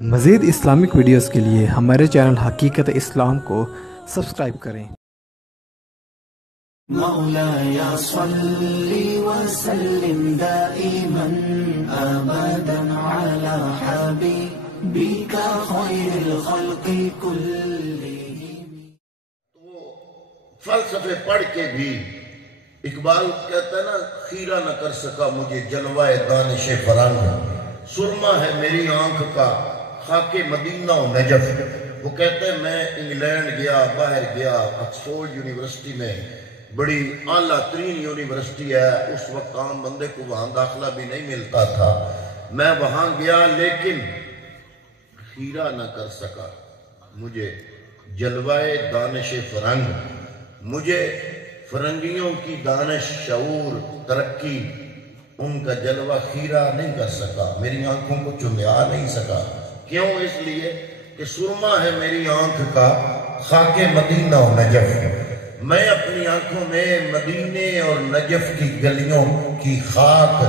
مزید Islamic videos کے لیے ہمارے چینل حقیقت اسلام کو سبسکرائب کریں۔ مولاي صل وسلم دائما ابدا على حبيبك خير الخلق كلهم۔ تو فلسفے پڑھ کے بھی اقبال کہتا ہے نا، خیرہ نہ کر سکا مجھے جلوہ دانش فرنگ، سرما ہے میری آنکھ کا خاک مدینہ و نجف۔ وہ کہتے ہیں میں انگلینڈ گیا، باہر گیا، آکسفورڈ یونیورسٹی میں، بڑی اعلیٰ ترین یونیورسٹی ہے، اس وقت عام بندے کو وہاں داخلہ بھی نہیں ملتا تھا۔ میں وہاں گیا لیکن خیرہ نہ کر سکا مجھے جلوہ دانش فرنگ، مجھے فرنگیوں کی دانش، شعور، ترقی، ان کا جلوہ خیرہ نہیں کر سکا، میری آنکھوں کو چندیا نہیں سکا۔ کیوں؟ اس لیے کہ سرما ہے میری آنکھ کا خاک مدینہ و نجف، میں اپنی آنکھوں میں مدینے اور نجف کی گلیوں کی خاک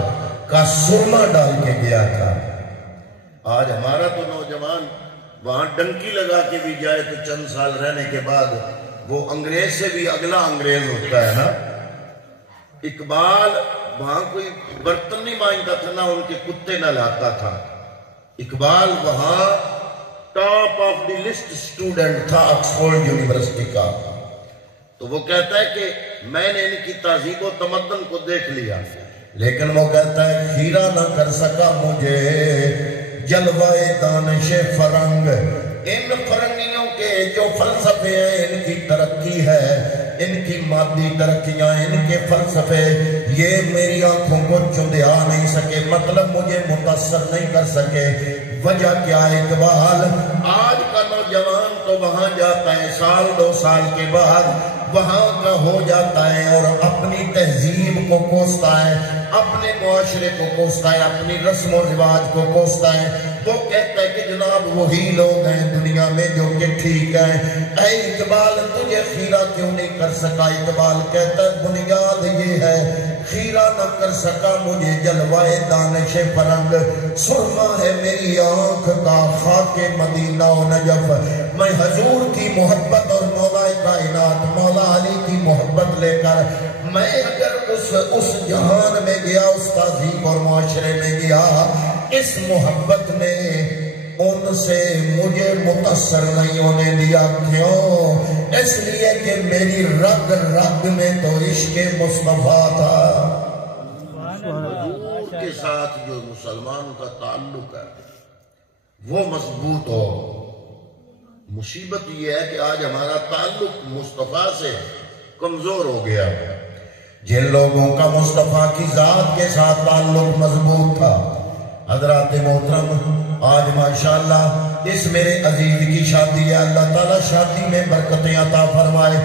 کا سرما ڈال کے گیا تھا۔ آج ہمارا تو نوجوان وہاں ڈنکی لگا کے بھی جائے تو چند سال رہنے کے بعد وہ انگریز سے بھی اگلا انگریز ہوتا ہے نا۔ اقبال وہاں کوئی برتن نہیں مانجتا تھا، نہ ان کے کتے نہ لاتا تھا۔ اقبال وہاں top of the list student تھا آکسفورڈ یونیورسٹی کا۔ تو وہ کہتا ہے کہ میں نے ان کی تہذیب و تمدن کو دیکھ لیا، لیکن وہ کہتا ہے خیرہ نہ کر سکا مجھے جلوہ دانش فرنگ۔ ان فرنگیوں کے جو فلسفے ہیں، ان کی ترقی ہے، ان کی مادی ترقیاں، ان کے فلسفے، یہ میری آنکھوں کو چندیا نہیں سکے، مطلب مجھے متاثر نہیں کر سکے۔ وجہ کیا ہے اقبال؟ آج کا نوجوان تو وہاں جاتا ہے، سال دو سال کے بعد وہاں کا ہو جاتا ہے اور اپنی تہذیب کو کوستا ہے، اپنے معاشرے کو کوستا ہے، اپنی رسم و رواج کو کوستا ہے۔ وہ کہتا ہے کہ جناب وہی لوگ ہیں دنیا میں جو کہ ٹھیک ہیں۔ اے اقبال تجھے خیرہ کیوں نہیں کر سکا؟ اقبال کہتا ہے بنیاد یہ ہے، خیرہ نہ کر سکا مجھے جلوہ دانش فرنگ، سرما ہے میری آنکھ کا خاک مدینہ و نجف۔ میں حضور کی محبت اور مولا کائنات مولا علی کی محبت لے کر میں اگر اس جہان میں گیا، اس تہذیب اور معاشرے میں گیا، اس محبت نے ان سے مجھے متاثر نہیں ہونے دیا۔ کیوں؟ اس لیے کہ میری رگ رگ میں تو عشق مصطفیٰ تھا۔ حضور کے ساتھ جو مسلمان کا تعلق ہے وہ مضبوط ہو۔ مصیبت یہ ہے کہ آج ہمارا تعلق مصطفیٰ سے کمزور ہو گیا۔ جن لوگوں کا مصطفیٰ کی ذات کے ساتھ تعلق مضبوط تھا، حضرات محترم آج ماشاءاللہ اس میرے عزیز کی شادی ہے، اللہ تعالیٰ شادی میں برکتیں عطا فرمائے۔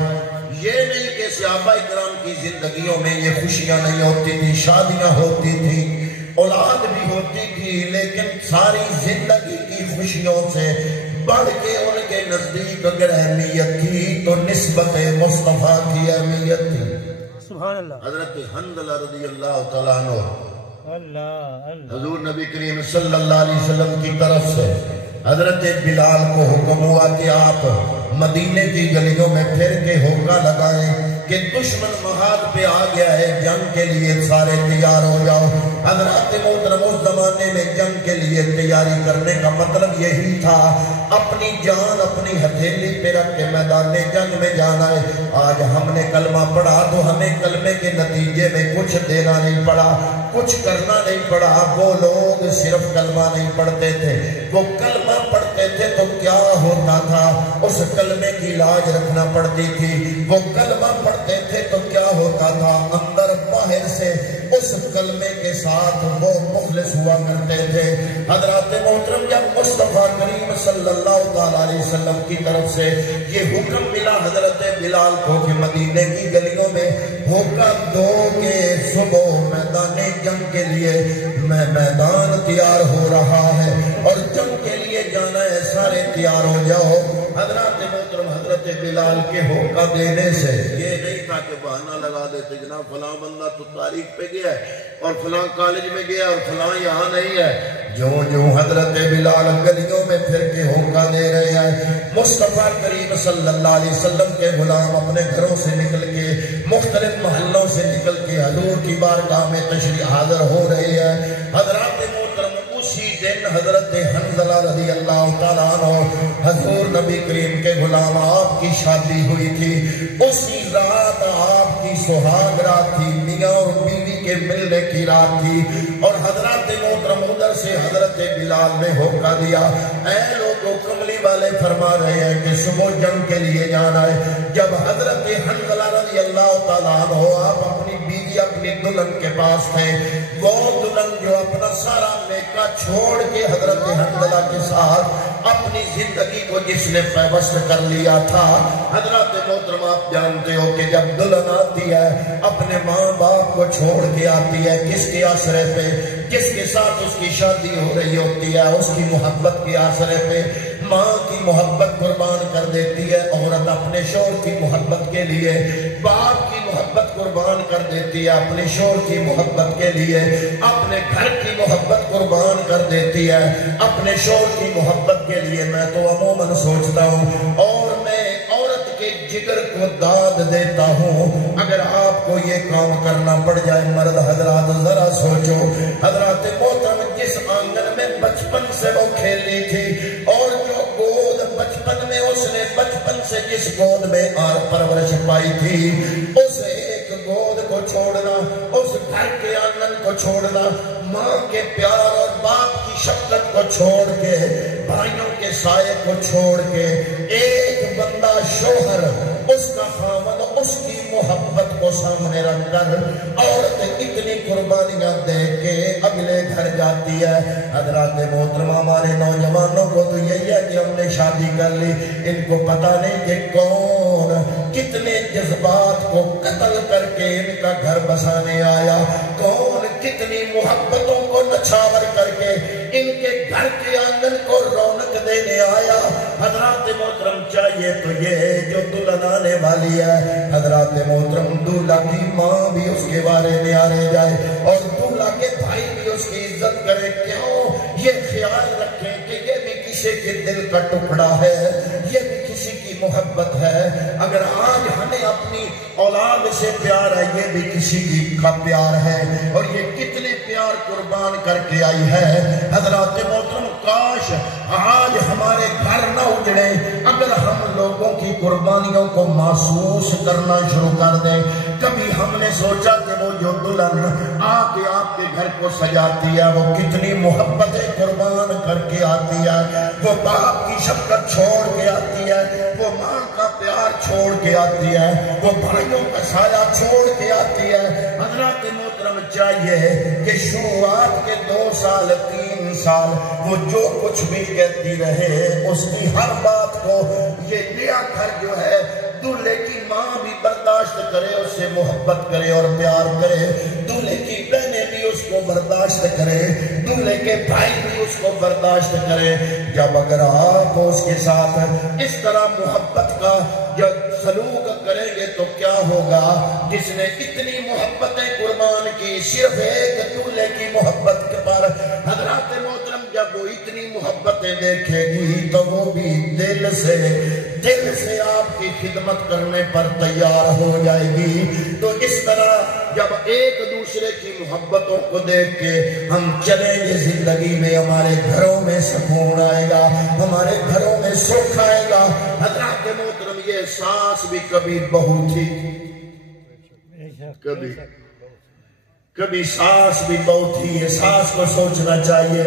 یہ نہیں کہ صحابہ اکرام کی زندگیوں میں یہ خوشیاں نہیں ہوتی تھی، شادیاں ہوتی تھی، اولاد بھی ہوتی تھی، لیکن ساری زندگی کی خوشیوں سے بڑھ کے ان کے نزدیک اگر اہمیت تھی تو نسبت مصطفیٰ کی اہمیت تھی۔ سبحان اللہ۔ حضرت حنظلہ رضی اللہ تعالیٰ عنہ حضور نبی کریم صلی اللہ علیہ وسلم کی طرف سے حضرت بلال کو حکم ہوا کہ آپ مدینے کی گلیوں میں پھر کے ہوکا لگائیں کہ دشمن محاذ پہ آ گیا ہے، جنگ کے لیے سارے تیار ہو جاؤ۔ حضرات محترم اس زمانے میں جنگ کے لیے تیاری کرنے کا مطلب یہی تھا، اپنی جان اپنی ہتھیلی پہ رکھ کے میدان جنگ میں جانا ہے۔ آج ہم نے کلمہ پڑھا تو ہمیں کلمے کے نتیجے میں کچھ دینا نہیں پڑا، کچھ کرنا نہیں پڑا۔ وہ لوگ صرف کلمہ نہیں پڑھتے تھے، وہ کلمہ پڑھتے تھے تو کیا ہوتا تھا؟ اس کلمے کی لاج رکھنا پڑتی تھی۔ وہ کلمہ پڑھتے تھے تو کیا ہوتا تھا؟ اندر باہر سے اس کلمے کے ساتھ وہ مخلص ہوا کرتے تھے۔ حضرات محترم جب مصطفیٰ کریم صلی اللہ علیہ وسلم کی طرف سے یہ حکم ملا حضرت بلال کو کہ مدینے کی گلیوں میں ہوکا دو کہ صبح میدان جنگ کے لیے میں میدان تیار ہو رہا ہے اور جنگ کے لیے جانا ہے، سارے تیار ہو جاؤ۔ حضرات محترم حضرت بلال کے ہوکا دینے سے یہ نہیں تھا کہ بہانہ لگا دیتے جناب فلاں بندہ تو تاریخ پہ گیا ہے اور فلاں کالج میں گیا اور فلاں یہاں نہیں ہے۔ جو حضرت بلال گلیوں میں پھر کے ہوکا دے رہے ہیں، مصطفیٰ کریم صلی اللہ علیہ وسلم کے غلام اپنے گھروں سے نکل کے مختلف محلوں سے نکل کے حضور کی بارگاہ میں تشریف حاضر ہو رہے ہیں۔ حضرات محترم اسی دن حضرت حنظلہ رضی اللہ تعالیٰ عنہ حضور نبی کریم کے غلام آپ کی شادی ہوئی تھی، اسی رات آپ کی سہاگ رات تھی، میاں اور بیوی کے ملنے کی رات تھی، اور حضرات محترم ادھر سے حضرت بلال نے ہوکا دیا، اے لوگوں کملی والے فرما رہے ہیں کہ صبح جنگ کے لیے جانا ہے۔ جب حضرت حنظلہ رضی اللہ تعالیٰ عنہ آپ اپنی بیوی اپنی دلہن کے پاس تھے، وہ دلہن جو اپنا سارا میکہ چھوڑ کے حضرت حنظلہ کے ساتھ اپنی زندگی کو جس نے پیوست کر لیا تھا، حضرات محترم آپ جانتے ہو کہ جب دلہن آتی ہے اپنے ماں باپ کو چھوڑ کے آتی ہے، کس کے آسرے پہ؟ جس کے ساتھ اس کی شادی ہو رہی ہوتی ہے اس کی محبت کے آسرے پہ ماں کی محبت قربان کر دیتی ہے عورت اپنے شوہر کی محبت کے لیے، باپ کی محبت قربان کر دیتی ہے اپنے شوہر کی محبت کے لیے، اپنے گھر کی محبت قربان کر دیتی ہے اپنے شوہر کی محبت کے لیے۔ میں تو عموماً سوچتا ہوں اور میں عورت کے جگر کو داد دیتا ہوں، اگر آپ کو یہ کام کرنا پڑ جائے مرد حضرات ذرا سوچو، حضرات محترم جس آنگن میں بچپن سے وہ کھیلی تھی اور جو گود بچپن میں اس نے بچپن سے جس گود میں پرورش پائی تھی، اس ایک گود کو چھوڑنا، اس گھر کے آنگن کو چھوڑنا، ماں کے پیار اور باپ کی شفقت کو چھوڑ کے، بھائیوں کے سائے کو چھوڑ کے، ایک بندہ شوہر اس کا خاوند اس کی محبت کو سامنے رکھ کر عورت اتنی قربانیاں دے کے اگلے گھر جاتی ہے۔ حضرات محترم ہمارے نوجوانوں کو تو یہی ہے کہ ہم نے شادی کر لی، ان کو پتہ نہیں کہ کون کتنے جذبات کو قتل کر کے ان کا گھر بسانے آیا، کون کتنی محبتوں کو نچھاور کر کے ان کے گھر کے آنگن کو رونق دینے آیا۔ حضرات محترم چاہیے تو یہ جو دلہن آنے والی ہے، حضرات محترم دولہا کی ماں بھی اس کے بارے میں آنے جائے اور دولہا کے بھائی بھی اس کی عزت کرے، کیوں یہ خیال رکھیں کہ یہ بھی کسی کے دل کا ٹکڑا ہے، یہ بھی کسی کی محبت ہے۔ اگر آج ہمیں اپنی اولاد سے پیار ہے، یہ بھی کسی کی کا پیار ہے، اور یہ کتنے پیار قربان کر کے آئی ہے۔ حضرات محترم کاش آج ہمارے گھر نہ اجڑے اگر ہم لوگوں کی قربانیوں کو محسوس کرنا شروع کر دیں۔ کبھی ہم نے سوچا کہ وہ جو دلہن آ کے آپ کے گھر کو سجاتی ہے وہ کتنی محبتیں قربان کر کے آتی ہے، وہ باپ کی شفقت چھوڑ کے آتی ہے، وہ ماں کا پیار چھوڑ کے آتی ہے، وہ بھائیوں کا سایہ چھوڑ کے آتی ہے۔ حضرات محترم چاہیے کہ شروعات کے 2 سال 3 سال وہ جو کچھ بھی کہتی رہے اس کی ہر بات کو یہ نیا گھر جو ہے دولہے کی ماں بھی برداشت کرے، اس سے محبت کرے اور پیار کرے، دولہے کی بہنیں بھی اس کو برداشت کرے، دولہے کے بھائی بھی اس کو برداشت کرے۔ جب اگر آپ اس کے ساتھ اس طرح محبت کا جب سلوک کریں گے تو کیا ہوگا؟ جس نے اتنی محبتیں قربان کی صرف ایک دولہے کی محبت کے پر، حضرات محترم جب وہ اتنی محبتیں دیکھے گی تو وہ بھی دل سے آپ کی خدمت کرنے پر تیار ہو جائے گی۔ تو اس طرح جب ایک دوسرے کی محبتوں کو دیکھ کے ہم چلیں گے زندگی میں، ہمارے گھروں میں سکون آئے گا، ہمارے گھروں میں سکھ آئے گا۔ حضرات محترم یہ ساس بھی کبھی بہو تھی، کبھی ساس بھی بہو تھی، یہ ساس کو سوچنا چاہیے۔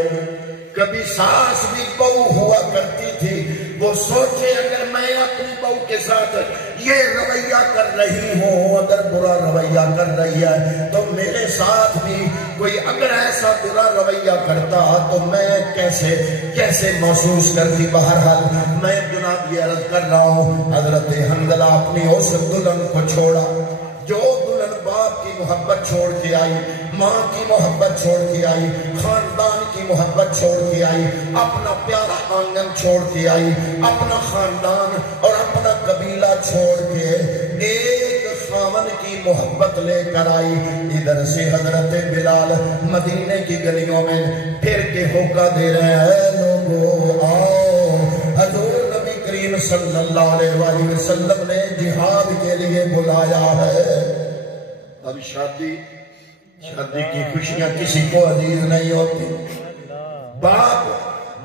کبھی ساس بھی بہو ہوا کرتی تھی، وہ سوچے اگر میں اپنی بہو کے ساتھ یہ رویہ کر رہی ہوں، اگر برا رویہ کر رہی ہے تو میرے ساتھ بھی کوئی اگر ایسا برا رویہ کرتا تو میں کیسے محسوس کرتی۔ بہرحال میں جناب یہ عرض کر رہا ہوں، حضرت حنظلہ اپنی اس دلہن کو چھوڑا جو دلہن باپ کی محبت چھوڑ کے آئی، ماں کی محبت چھوڑ کے آئی، خاندان کی محبت چھوڑ کے آئی، اپنا پیارا آنگن چھوڑ کے آئی، اپنا خاندان اور اپنا قبیلہ چھوڑ کے ایک خاون کی محبت لے کر آئی. ادھر سے حضرت بلال مدینے کی گلیوں میں پھر کے ہوکا دے رہے ہیں لوگوں آؤ. حضور نبی کریم صلی اللہ علیہ وآلہ وسلم نے جہاد کے لیے بلایا ہے. اب شادی کی خوشیاں کسی کو عزیز نہیں ہوتی.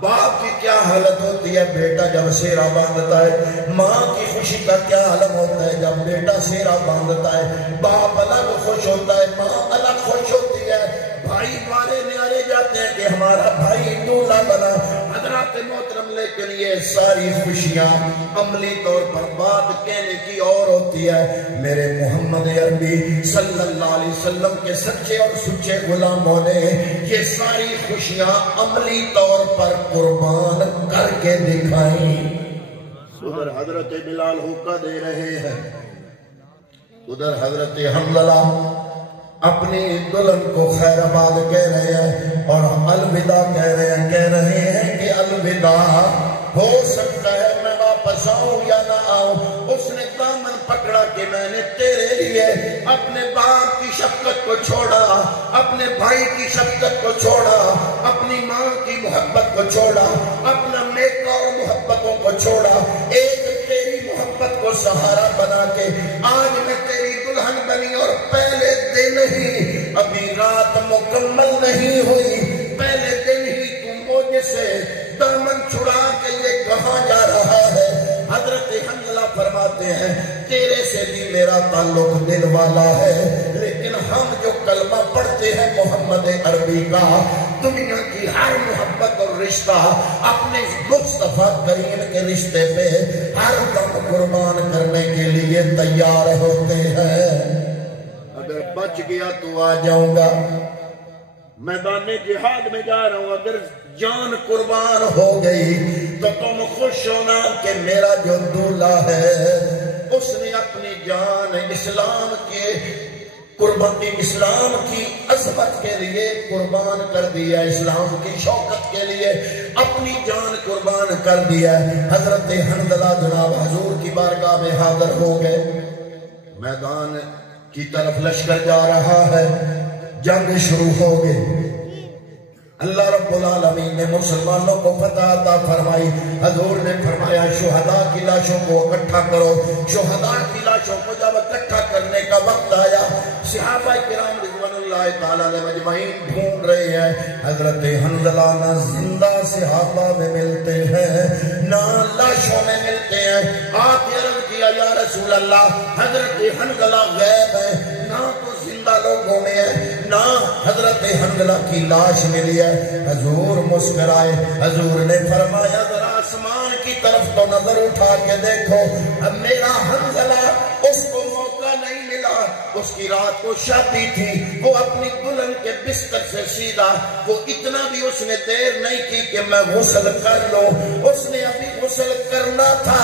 باپ کی کیا حالت ہوتی ہے بیٹا جب سیرا باندھتا ہے. ماں کی خوشی کا کیا عالم ہوتا ہے جب بیٹا سیرا باندھتا ہے. باپ الگ خوش ہوتا ہے, ماں الگ خوش ہوتی ہے. بھائی مارے نیارے جاتے ہیں کہ ہمارا بھائی دولہا بنا. حضرات محترم لیکن یہ ساری خوشیاں عملی طور پر بات کہنے کی اور ہوتی ہے. میرے محمد عربی صلی اللہ علیہ وسلم کے سچے اور سچے غلاموں نے یہ ساری خوشیاں عملی طور پر قربان کر کے دکھائیں. ادھر حضرت بلال ہوکا دے رہے ہیں, ادھر حضرت حنظلہ اپنی دلہن کو خیر آباد کہہ رہے ہیں اور الوداع کہہ رہے ہیں کہ الوداع, ہو سکتا ہے میں واپس آؤں یا نہ آؤں. اس نے دامن پکڑا کہ میں نے تیرے لیے اپنے باپ کی شفقت کو چھوڑا, اپنے بھائی کی شفقت کو چھوڑا, اپنی ماں کی محبت کو چھوڑا, اپنا میکا اور محبتوں کو چھوڑا, ایک تیری محبت کو سہارا بنا کے آج میں تیری دلہن بنی. اور پہلے دن ہی, ابھی رات مکمل نہیں ہوئی, پہلے دن ہی تم مجھ سے دامن چھڑا کے یہ کہاں جا رہا ہے. حضرت حنظلہ فرماتے ہیں تیرے سے بھی میرا تعلق دل والا ہے, لیکن ہم جو کلمہ پڑھتے ہیں محمد عربی کا, دنیا کی ہر محبت اور رشتہ اپنے مصطفیٰ کریم کے رشتے پہ ہر دم قربان کرنے کے لیے تیار ہوتے ہیں. اگر بچ گیا تو آ جاؤں گا, میدان جہاد میں جا رہا ہوں, اگر جان قربان ہو گئی تو تم خوش ہونا کہ میرا جو دولہا ہے اس نے اپنی جان اسلام کی عظمت کے لیے قربان کر دیا, اسلام کی شوکت کے لیے اپنی جان قربان کر دیا. حضرت حنظلہ جناب حضور کی بارگاہ میں حاضر ہو گئے. میدان کی طرف لشکر جا رہا ہے, جنگ شروع ہو گئی. اللہ رب العالمین نے مسلمانوں کو فتح عطا فرمائی. حضور نے فرمایا شہداء کی لاشوں کو اکٹھا کرو. شہداء کی لاشوں کو جب اکٹھا کرنے کا وقت آیا, صحابہ کرام رضوان اللہ تعالیٰ علیہ مجمعین ڈھونڈ رہے ہیں. حضرت حنظلہ نہ زندہ صحابہ میں ملتے ہیں نہ لاشوں میں ملتے ہیں. آتے عرض کیا یا رسول اللہ, حضرت حنظلہ غیب ہے, نہ تو زندہ لوگوں میں ہے نہ حضرت حنظلہ کی لاش ملی ہے. حضور مسکرائے, حضور نے فرمایا ذرا آسمان کی طرف تو نظر اٹھا کے دیکھو, اب میرا حنظلہ اس کو موقع نہیں ملا, اس کی رات کو شادی تھی, وہ اپنی دلہن کے بستر سے سیدھا, وہ اتنا بھی اس نے دیر نہیں کی کہ میں غسل کر لوں, اس نے ابھی غسل کرنا تھا.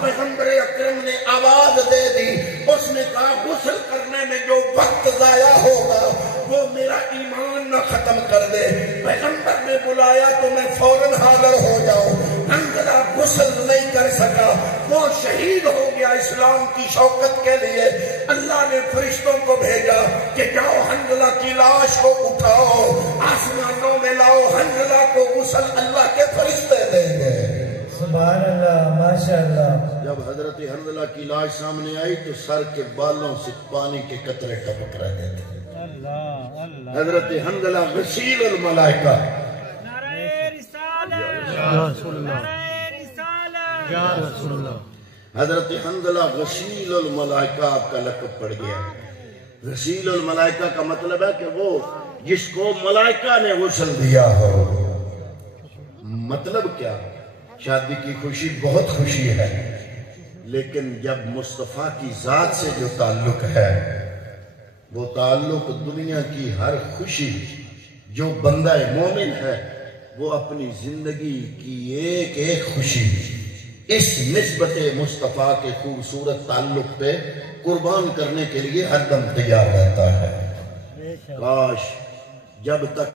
پیغمبر اکرم نے آواز دے دی, اس نے کہا غسل کرنے میں جو وقت ضائع ہوگا وہ میرا ایمان نہ ختم کر دے. پیغمبر نے بلایا تو میں فوراً حاضر ہو جاؤں. حنظلہ غسل نہیں کر سکا, وہ شہید ہو گیا اسلام کی شوکت کے لیے. اللہ نے فرشتوں کو بھیجا کہ جاؤ حنظلہ کی لاش کو اٹھاؤ, آسمانوں میں لاؤ, حنظلہ کو غسل اللہ کے فرشتے دیں گے. سبحان اللہ, ماشاءاللہ. جب حضرت حنظلہ کی لاش سامنے آئی تو سر کے بالوں سے پانی کے قطرے ٹپک رہے تھے. حضرت حنظلہ غسیل الملائکہ, حضرت حنظلہ غسیل الملائکہ کا لقب پڑ گیا. غسیل الملائکہ کا مطلب ہے کہ وہ جس کو ملائکہ نے غسل دیا ہو. مطلب کیا, شادی کی خوشی بہت خوشی ہے, لیکن جب مصطفیٰ کی ذات سے جو تعلق ہے وہ تعلق دنیا کی ہر خوشی جو بندہ مومن ہے وہ اپنی زندگی کی ایک ایک خوشی اس نسبت مصطفیٰ کے خوبصورت تعلق پہ قربان کرنے کے لیے ہر دم تیار رہتا ہے. کاش جب تک